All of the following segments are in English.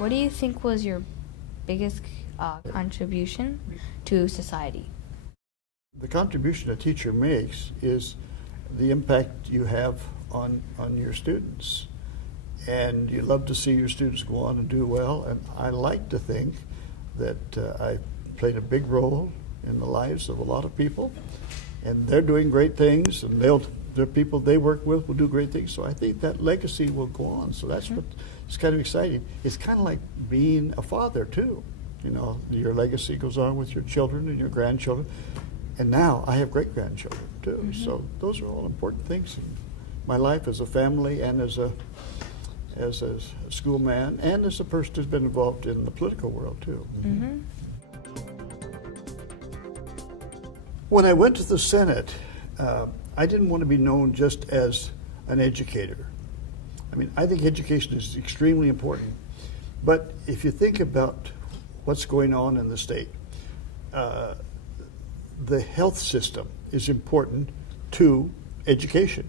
What do you think was your biggest contribution to society? The contribution a teacher makes is the impact you have on your students. And you love to see your students go on and do well. And I like to think that I played a big role in the lives of a lot of people. And they're doing great things, and the people they work with will do great things. So I think that legacy will go on. So that's what's kind of exciting. It's kind of like being a father, too. You know, your legacy goes on with your children and your grandchildren. And now I have great-grandchildren, too. So those are all important things in my life as a family and as a schoolman and as a person who's been involved in the political world, too. When I went to the Senate, I didn't want to be known just as an educator. I mean, I think education is extremely important. But if you think about what's going on in the state, the health system is important to education.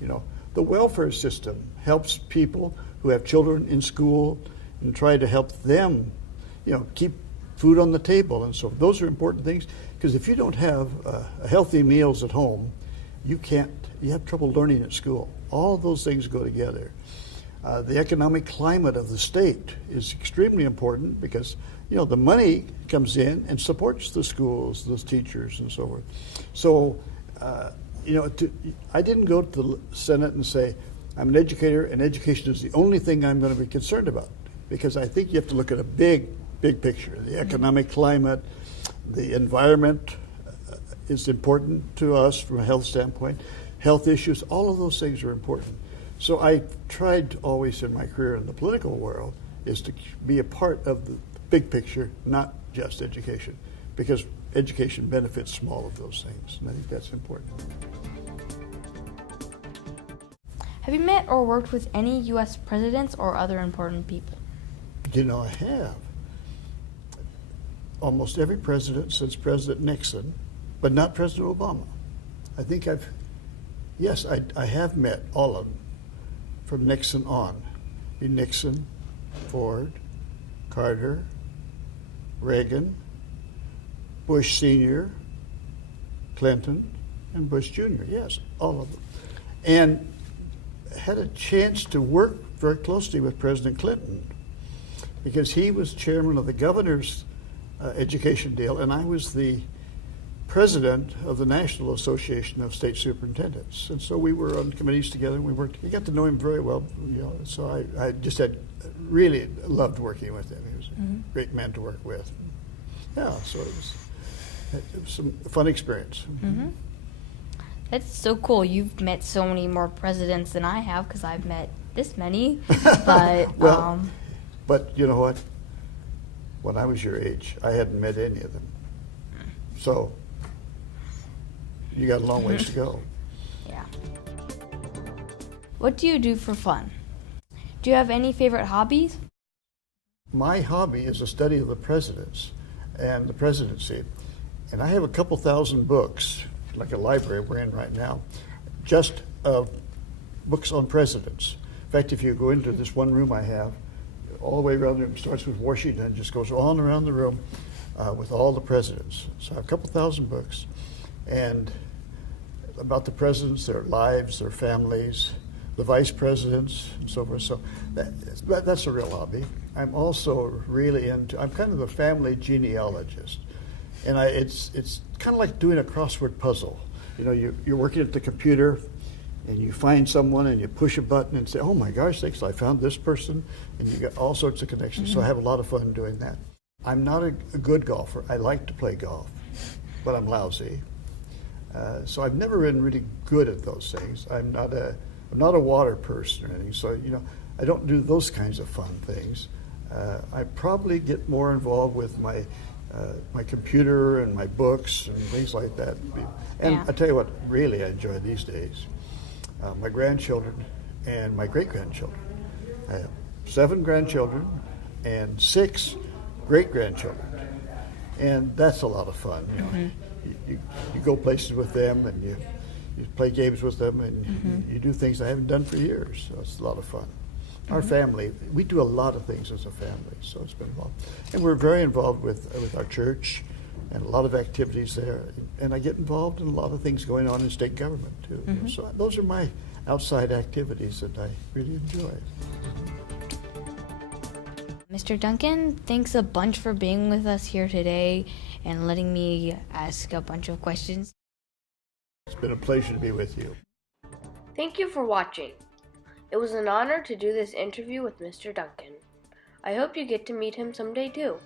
You know, the welfare system helps people who have children in school and try to help them, you know, keep food on the table. And so those are important things, because if you don't have healthy meals at home, you have trouble learning at school. All of those things go together. The economic climate of the state is extremely important because, you know, the money comes in and supports the schools, those teachers, and so forth. So, you know, I didn't go to the Senate and say, I'm an educator, and education is the only thing I'm going to be concerned about, because I think you have to look at a big picture. The economic climate, the environment is important to us from a health standpoint. Health issues, all of those things are important. So I tried always in my career in the political world is to be a part of the big picture, not just education, because education benefits from all of those things, and I think that's important. Have you met or worked with any U.S. presidents or other important people? You know, I have. Almost every president since President Nixon, but not President Obama. I think I have met all of them from Nixon on. Nixon, Ford, Carter, Reagan, Bush Sr., Clinton, and Bush Jr. Yes, all of them. And had a chance to work very closely with President Clinton because he was chairman of the governor's education deal, and I was the president of the National Association of State Superintendents. And so we were on committees together, and we got to know him very well. You know, so I just really loved working with him. He was a great man to work with. Yeah, so it was some fun experience. That's so cool. You've met so many more presidents than I have, because I've met this many. But well, but you know what? When I was your age, I hadn't met any of them. So you got a long ways to go. Yeah. What do you do for fun? Do you have any favorite hobbies? My hobby is a study of the presidents and the presidency. And I have a couple thousand books, like a library we're in right now, just of books on presidents. In fact, if you go into this one room I have, all the way around the room, starts with Washington and just goes on around the room with all the presidents. So I have a couple thousand books, and about the presidents, their lives, their families, the vice presidents, and so forth. So that's a real hobby. I'm also really I'm kind of a family genealogist. And it's kind of like doing a crossword puzzle. You know, you're working at the computer, and you find someone, and you push a button and say, oh my gosh, thanks, I found this person, and you get all sorts of connections. So I have a lot of fun doing that. I'm not a good golfer. I like to play golf, but I'm lousy. So I've never been really good at those things. I'm not a water person or anything, so you know, I don't do those kinds of fun things. I probably get more involved with my computer and my books and things like that. And I tell you what, really I enjoy these days. My grandchildren and my great-grandchildren. I have 7 grandchildren and 6 great-grandchildren. And that's a lot of fun. You know, you go places with them, and you play games with them, and you do things I haven't done for years. So it's a lot of fun. Our family, we do a lot of things as a family, so it's been involved. And we're very involved with our church and a lot of activities there. And I get involved in a lot of things going on in state government, too. So those are my outside activities that I really enjoy. Mr. Duncan, thanks a bunch for being with us here today and letting me ask a bunch of questions. It's been a pleasure to be with you. Thank you for watching. It was an honor to do this interview with Mr. Duncan. I hope you get to meet him someday too.